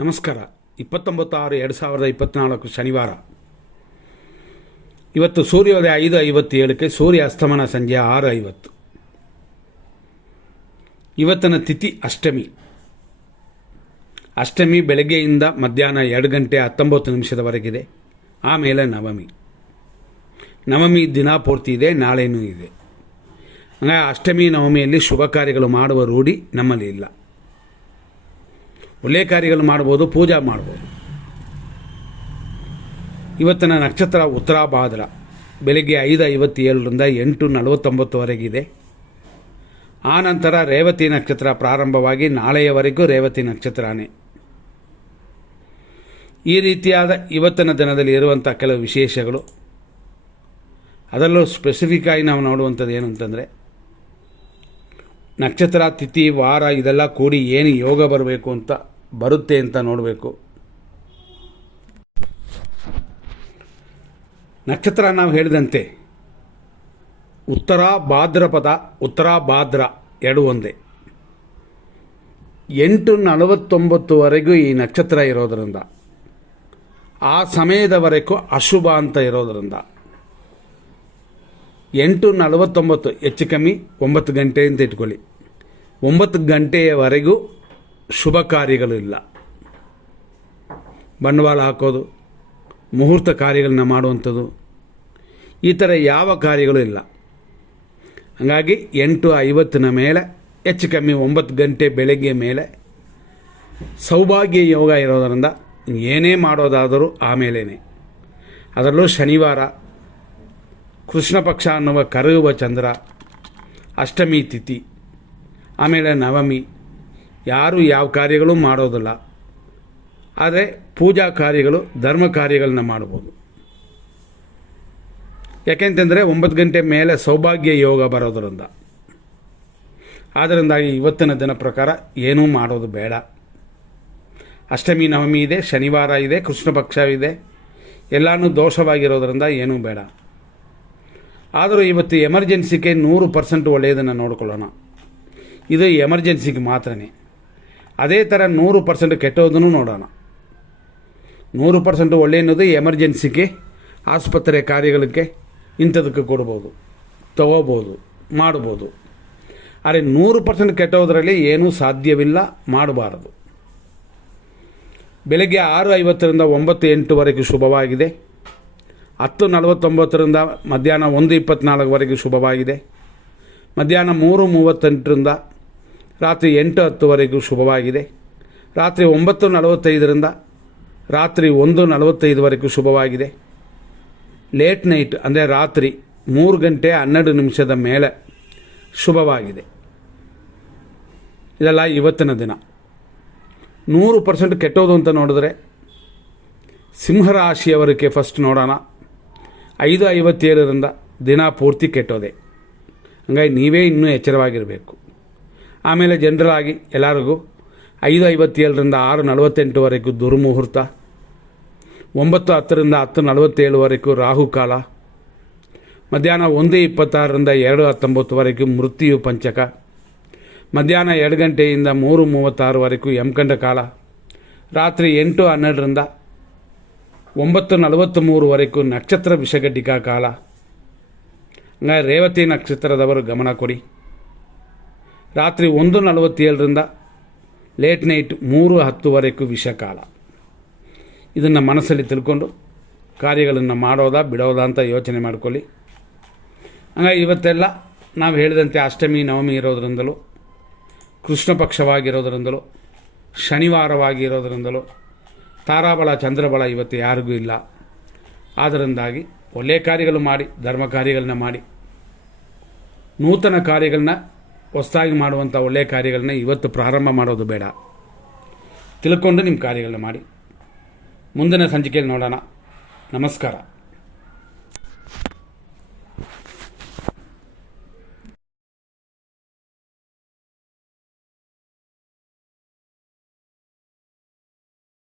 ನಮಸ್ಕಾರ. ಇಪ್ಪತ್ತೊಂಬತ್ತು ಆರು ಎರಡು ಸಾವಿರದ ಇಪ್ಪತ್ತ್ನಾಲ್ಕು ಶನಿವಾರ. ಇವತ್ತು ಸೂರ್ಯೋದಯ ಐದು ಐವತ್ತೇಳಕ್ಕೆ ಸೂರ್ಯ ಅಸ್ತಮನ ಸಂಜೆ ಆರು ಐವತ್ತು. ಇವತ್ತಿನ ತಿಥಿ ಅಷ್ಟಮಿ. ಅಷ್ಟಮಿ ಬೆಳಗ್ಗೆಯಿಂದ ಮಧ್ಯಾಹ್ನ ಎರಡು ಗಂಟೆ ಹತ್ತೊಂಬತ್ತು ನಿಮಿಷದವರೆಗಿದೆ. ಆಮೇಲೆ ನವಮಿ. ನವಮಿ ದಿನ ಪೂರ್ತಿ ಇದೆ, ನಾಳೆನೂ ಇದೆ. ಅಷ್ಟಮಿ, ನವಮಿಯಲ್ಲಿ ಶುಭ ಕಾರ್ಯಗಳು ಮಾಡುವ ರೂಢಿ ನಮ್ಮಲ್ಲಿ ಇಲ್ಲ. ಕಾರ್ಯಗಳು ಮಾಡ್ಬೋದು, ಪೂಜಾ ಮಾಡ್ಬೋದು. ಇವತ್ತಿನ ನಕ್ಷತ್ರ ಉತ್ತರಾಭಾದ್ರ ಬೆಳಗ್ಗೆ ಐದು ಐವತ್ತೇಳರಿಂದ ಎಂಟು ನಲವತ್ತೊಂಬತ್ತುವರೆಗಿದೆ ಆ ನಂತರ ರೇವತಿ ನಕ್ಷತ್ರ ಪ್ರಾರಂಭವಾಗಿ ನಾಳೆಯವರೆಗೂ ರೇವತಿ ನಕ್ಷತ್ರನೇ. ಈ ರೀತಿಯಾದ ಇವತ್ತಿನ ದಿನದಲ್ಲಿ ಇರುವಂಥ ಕೆಲವು ವಿಶೇಷಗಳು. ಅದರಲ್ಲೂ ಸ್ಪೆಸಿಫಿಕ್ ಆಗಿ ನಾವು ನೋಡುವಂಥದ್ದು ಏನು ಅಂತಂದರೆ ನಕ್ಷತ್ರ, ತಿಥಿ, ವಾರ ಇದೆಲ್ಲ ಕೂಡಿ ಏನು ಯೋಗ ಬರಬೇಕು ಅಂತ ಬರುತ್ತೆ ಅಂತ ನೋಡಬೇಕು. ನಕ್ಷತ್ರ ನಾವು ಹೇಳಿದಂತೆ, ಉತ್ತರ ಭಾದ್ರಪದ ಉತ್ತರ ಭಾದ್ರ ಎರಡು ಒಂದೇ. ಎಂಟು ನಲವತ್ತೊಂಬತ್ತುವರೆಗೂ ಈ ನಕ್ಷತ್ರ ಇರೋದರಿಂದ, ಆ ಸಮಯದವರೆಗೂ ಅಶುಭ ಅಂತ ಇರೋದರಿಂದ. ಎಂಟು ನಲವತ್ತೊಂಬತ್ತು, ಹೆಚ್ಚು ಕಮ್ಮಿ ಒಂಬತ್ತು ಗಂಟೆ ಅಂತ ಇಟ್ಕೊಳ್ಳಿ. ಒಂಬತ್ತು ಗಂಟೆಯವರೆಗೂ ಶುಭ ಕಾರ್ಯಗಳು ಇಲ್ಲ. ಬಂಡವಾಳ ಹಾಕೋದು, ಮುಹೂರ್ತ ಕಾರ್ಯಗಳನ್ನ ಮಾಡುವಂಥದ್ದು, ಈ ಥರ ಯಾವ ಕಾರ್ಯಗಳು ಇಲ್ಲ. ಹಾಗಾಗಿ ಎಂಟು ಐವತ್ತಿನ ಮೇಲೆ, ಹೆಚ್ಚು ಕಮ್ಮಿ ಒಂಬತ್ತು ಗಂಟೆ ಬೆಳಗ್ಗೆ ಮೇಲೆ ಸೌಭಾಗ್ಯ ಯೋಗ ಇರೋದರಿಂದ ಏನೇ ಮಾಡೋದಾದರೂ ಆಮೇಲೇ ಅದರಲ್ಲೂ ಶನಿವಾರ ಕೃಷ್ಣ ಪಕ್ಷ ಅನ್ನುವ ಕರೆಯುವ ಚಂದ್ರ, ಅಷ್ಟಮಿ ತಿಥಿ, ಆಮೇಲೆ ನವಮಿ, ಯಾರು ಯಾವ ಕಾರ್ಯಗಳು ಮಾಡೋದಿಲ್ಲ. ಆದರೆ ಪೂಜಾ ಕಾರ್ಯಗಳು, ಧರ್ಮ ಕಾರ್ಯಗಳನ್ನ ಮಾಡ್ಬೋದು. ಯಾಕೆಂತಂದರೆ ಒಂಬತ್ತು ಗಂಟೆ ಮೇಲೆ ಸೌಭಾಗ್ಯ ಯೋಗ ಬರೋದರಿಂದ. ಆದ್ದರಿಂದಾಗಿ ಇವತ್ತಿನ ದಿನ ಪ್ರಕಾರ ಏನೂ ಮಾಡೋದು ಬೇಡ. ಅಷ್ಟಮಿ, ನವಮಿ ಇದೆ, ಶನಿವಾರ ಇದೆ ಕೃಷ್ಣ ಪಕ್ಷ ಇದೆ. ಎಲ್ಲನೂ ದೋಷವಾಗಿರೋದರಿಂದ ಏನೂ ಬೇಡ. ಆದರೂ ಇವತ್ತು ಎಮರ್ಜೆನ್ಸಿಗೆ ನೂರು ಪರ್ಸೆಂಟ್ ಒಳ್ಳೆಯದನ್ನು ನೋಡ್ಕೊಳ್ಳೋಣ. ಇದು ಎಮರ್ಜೆನ್ಸಿಗೆ ಮಾತ್ರನೇ. ಅದೇ ಥರ ನೂರು ಪರ್ಸೆಂಟ್ ಕೆಟ್ಟೋದನ್ನು ನೋಡೋಣ. ನೂರು ಪರ್ಸೆಂಟ್ ಒಳ್ಳೆ ಅನ್ನೋದು ಎಮರ್ಜೆನ್ಸಿಗೆ, ಆಸ್ಪತ್ರೆ ಕಾರ್ಯಗಳಿಗೆ ಇಂಥದಕ್ಕೆ ಕೊಡ್ಬೋದು. ತಗೋಬೋದು, ಮಾಡ್ಬೋದು. ಆದರೆ ನೂರು ಪರ್ಸೆಂಟ್ ಕೆಟ್ಟೋದ್ರಲ್ಲಿ ಏನೂ ಸಾಧ್ಯವಿಲ್ಲ, ಮಾಡಬಾರದು. ಬೆಳಗ್ಗೆ ಆರು ಐವತ್ತರಿಂದ ಒಂಬತ್ತು ಎಂಟುವರೆಗೆ ಶುಭವಾಗಿದೆ. ಹತ್ತು ನಲವತ್ತೊಂಬತ್ತರಿಂದ ಮಧ್ಯಾಹ್ನ ಒಂದು ಇಪ್ಪತ್ತ್ನಾಲ್ಕುವರೆಗೂ ಶುಭವಾಗಿದೆ. ಮಧ್ಯಾಹ್ನ ಮೂರು ಮೂವತ್ತೆಂಟರಿಂದ ರಾತ್ರಿ ಎಂಟು ಹತ್ತುವರೆಗೂ ಶುಭವಾಗಿದೆ. ರಾತ್ರಿ ಒಂಬತ್ತು ನಲವತ್ತೈದರಿಂದ ರಾತ್ರಿ ಒಂದು ನಲವತ್ತೈದುವರೆಗೂ ಶುಭವಾಗಿದೆ. ಲೇಟ್ ನೈಟ್ ಅಂದರೆ ರಾತ್ರಿ ಮೂರು ಗಂಟೆ ಹನ್ನೆರಡು ನಿಮಿಷದ ಮೇಲೆ ಶುಭವಾಗಿದೆ. ಇದೆಲ್ಲ ಇವತ್ತಿನ ದಿನ. ನೂರು ಪರ್ಸೆಂಟ್ ಕೆಟ್ಟೋದು ಅಂತ ನೋಡಿದ್ರೆ ಸಿಂಹರಾಶಿಯವರಿಗೆ ಫಸ್ಟ್ ನೋಡೋಣ. ಐದು ಐವತ್ತೇಳರಿಂದ ದಿನ ಪೂರ್ತಿ ಕೆಟ್ಟೋದೆ. ಹಂಗಾಗಿ ನೀವೇ ಇನ್ನೂ ಎಚ್ಚರವಾಗಿರಬೇಕು. ಆಮೇಲೆ ಜನರಲಾಗಿ ಎಲ್ಲರಿಗೂ ಐದು ಐವತ್ತೇಳರಿಂದ ಆರು ನಲವತ್ತೆಂಟುವರೆಗೂ ದುರ್ಮುಹೂರ್ತ, ಒಂಬತ್ತು ಹತ್ತರಿಂದ ಹತ್ತು ನಲವತ್ತೇಳುವರೆಗೂ ರಾಹುಕಾಲ, ಮಧ್ಯಾಹ್ನ ಒಂದು ಇಪ್ಪತ್ತಾರರಿಂದ ಎರಡು ಹತ್ತೊಂಬತ್ತುವರೆಗೂ ಮೃತ್ಯು ಪಂಚಕ, ಮಧ್ಯಾಹ್ನ ಎರಡು ಗಂಟೆಯಿಂದ ಮೂರು ಮೂವತ್ತಾರುವರೆಗೂ ಯಮಕಂಡ ಕಾಲ, ರಾತ್ರಿ ಎಂಟು ಹನ್ನೆರಡರಿಂದ ಒಂಬತ್ತು ನಲವತ್ತ್ ಮೂರುವರೆಗೂ ನಕ್ಷತ್ರ ವಿಷಗಡ್ಡಿಕಾ ಕಾಲ. ರೇವತಿ ನಕ್ಷತ್ರದವರು ಗಮನ ಕೊಡಿ. ರಾತ್ರಿ ಒಂದು ನಲವತ್ತೇಳರಿಂದ ಲೇಟ್ ನೈಟ್ ಮೂರು ಹತ್ತುವರೆಗೂ ವಿಷಕಾಲ. ಇದನ್ನು ಮನಸ್ಸಲ್ಲಿ ತಿಳ್ಕೊಂಡು ಕಾರ್ಯಗಳನ್ನು ಮಾಡೋದಾ ಬಿಡೋದಾ ಅಂತ ಯೋಚನೆ ಮಾಡ್ಕೊಳ್ಳಿ. ಹಂಗಾಗಿ ಇವತ್ತೆಲ್ಲ ನಾವು ಹೇಳಿದಂತೆ ಅಷ್ಟಮಿ, ನವಮಿ ಇರೋದರಿಂದಲೂ, ಕೃಷ್ಣ ಪಕ್ಷವಾಗಿರೋದರಿಂದಲೂ, ಶನಿವಾರವಾಗಿರೋದರಿಂದಲೂ ತಾರಾಬಲ, ಚಂದ್ರಬಲ ಇವತ್ತು ಯಾರಿಗೂ ಇಲ್ಲ. ಆದ್ದರಿಂದಾಗಿ ಒಳ್ಳೆಯ ಕಾರ್ಯಗಳು ಮಾಡಿ, ಧರ್ಮ ಕಾರ್ಯಗಳನ್ನ ಮಾಡಿ, ನೂತನ ಕಾರ್ಯಗಳನ್ನ ಹೊಸದಾಗಿ ಮಾಡುವಂಥ ಒಳ್ಳೆಯ ಕಾರ್ಯಗಳನ್ನ ಇವತ್ತು ಪ್ರಾರಂಭ ಮಾಡೋದು ಬೇಡ. ತಿಳ್ಕೊಂಡು ನಿಮ್ಮ ಕಾರ್ಯಗಳನ್ನ ಮಾಡಿ. ಮುಂದಿನ ಸಂಚಿಕೆಯಲ್ಲಿ ನೋಡೋಣ. ನಮಸ್ಕಾರ.